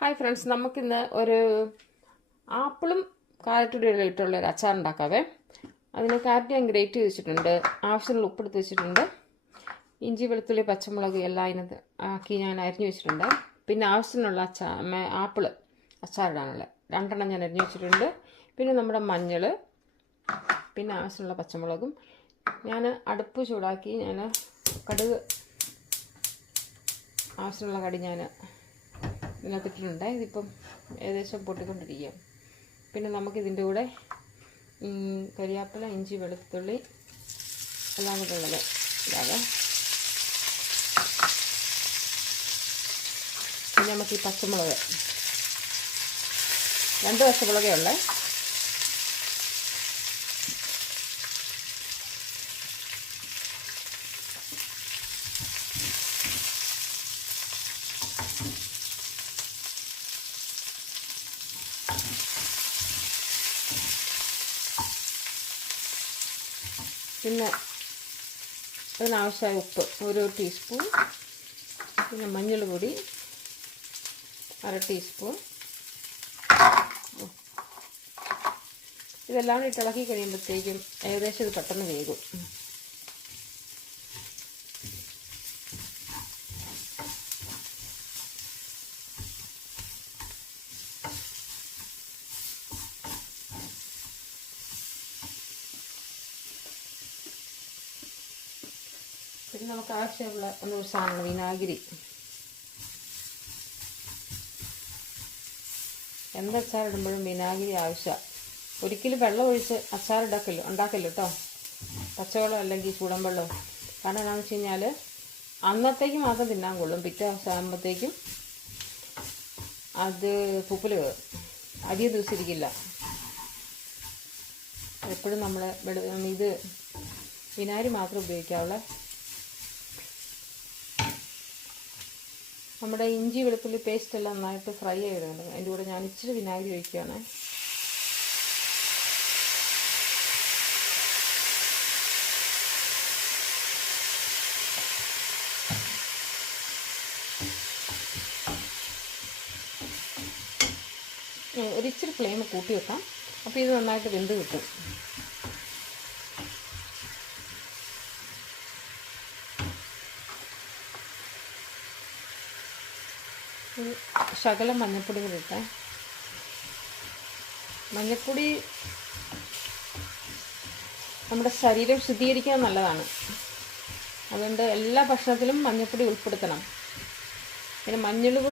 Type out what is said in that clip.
Hi friends, നമുക്കിന്ന് ഒരു ആപ്പിളും കാരറ്റും ഇട്ടുള്ള ഒരു അച്ചാർ ഉണ്ടാക്കാവേ. അതിന് കാരറ്റ് ഞാൻ ഗ്രേറ്റ് ചെയ്ത് വെച്ചിട്ടുണ്ട്, ആവശ്യമുള്ള ഉപ്പെടുത്ത് വെച്ചിട്ടുണ്ട്, ഇഞ്ചി വെളുത്തുള്ളി പച്ചമുളക് എല്ലാം അതിനകത്ത് ആക്കി ഞാൻ അരിഞ്ഞു വെച്ചിട്ടുണ്ട്. പിന്നെ ആവശ്യത്തിനുള്ള ആപ്പിള് അച്ചാറിടാനുള്ള 2 ഞാൻ അരിഞ്ഞു വെച്ചിട്ടുണ്ട്. പിന്നെ നമ്മുടെ മഞ്ഞൾ, പിന്നെ ആവശ്യമുള്ള പച്ചമുളകും. ഞാൻ അടുപ്പ് ചൂടാക്കി ഞാൻ കടുക് ആവശ്യമുള്ള കടി ഞാൻ ഇതിനകത്തിട്ടുണ്ട്. ഇതിപ്പം ഏകദേശം പൊട്ടിക്കൊണ്ടിരിക്കുക. പിന്നെ നമുക്കിതിൻ്റെ കൂടെ കരിയാപ്പില, ഇഞ്ചി വെളുത്തുള്ളി എല്ലാം കൂടെ ഉള്ളത് ഇതാകെ. പിന്നെ നമുക്ക് ഈ പച്ചമുളക് 2 പച്ചമുളകേ ഉള്ളേ. പിന്നെ അതിനാവശ്യമായ ഉപ്പ് 1 ടീസ്പൂൺ, പിന്നെ മഞ്ഞൾ പൊടി 1/2 ടീസ്പൂൺ. ഇതെല്ലാം ഇട്ട് ഇളക്കി കഴിയുമ്പോഴത്തേക്കും ഏകദേശം ഇത് പെട്ടെന്ന് വേകും. പിന്നെ നമുക്ക് ആവശ്യമുള്ള ഒരു സാധനമാണ് വിനാഗിരി. എന്ത് അച്ചാറിടുമ്പോഴും വിനാഗിരി ആവശ്യമാണ്. ഒരിക്കലും വെള്ളം ഒഴിച്ച് അച്ചാർ ഉണ്ടാക്കല്ലോ കേട്ടോ, പച്ചവെള്ളം അല്ലെങ്കിൽ ചൂടൻ വെള്ളം. കാരണം എന്താണെന്ന് വെച്ച് കഴിഞ്ഞാൽ അന്നത്തേക്ക് മാത്രം തിന്നാൻ കൊള്ളും, പിറ്റേ ദിവസം ആകുമ്പോഴത്തേക്കും അത് പൂപ്പൽ കയറും, അധികം ദിവസം ഇരിക്കില്ല. എപ്പോഴും നമ്മൾ ഇത് വിനാഗിരി മാത്രം ഉപയോഗിക്കാവുള്ള. നമ്മുടെ ഇഞ്ചി വെളുത്തുള്ളി പേസ്റ്റ് എല്ലാം നന്നായിട്ട് ഫ്രൈ ചെയ്തിട്ടുണ്ട്. അതിൻ്റെ കൂടെ ഞാൻ ഇച്ചിരി വിനാഗിരി ഒഴിക്കുകയാണ്. ഒരിച്ചിരി ഫ്ലെയിം കൂട്ടി വെക്കാം, അപ്പോൾ ഇത് നന്നായിട്ട് വെന്ത് കിട്ടും. ശകലം മഞ്ഞൾപ്പൊടി കൂടി ഇട്ടേ. മഞ്ഞൾപ്പൊടി നമ്മുടെ ശരീരം ശുദ്ധീകരിക്കാൻ നല്ലതാണ്, അതുകൊണ്ട് എല്ലാ ഭക്ഷണത്തിലും മഞ്ഞൾപ്പൊടി ഉൾപ്പെടുത്തണം. പിന്നെ മഞ്ഞൾ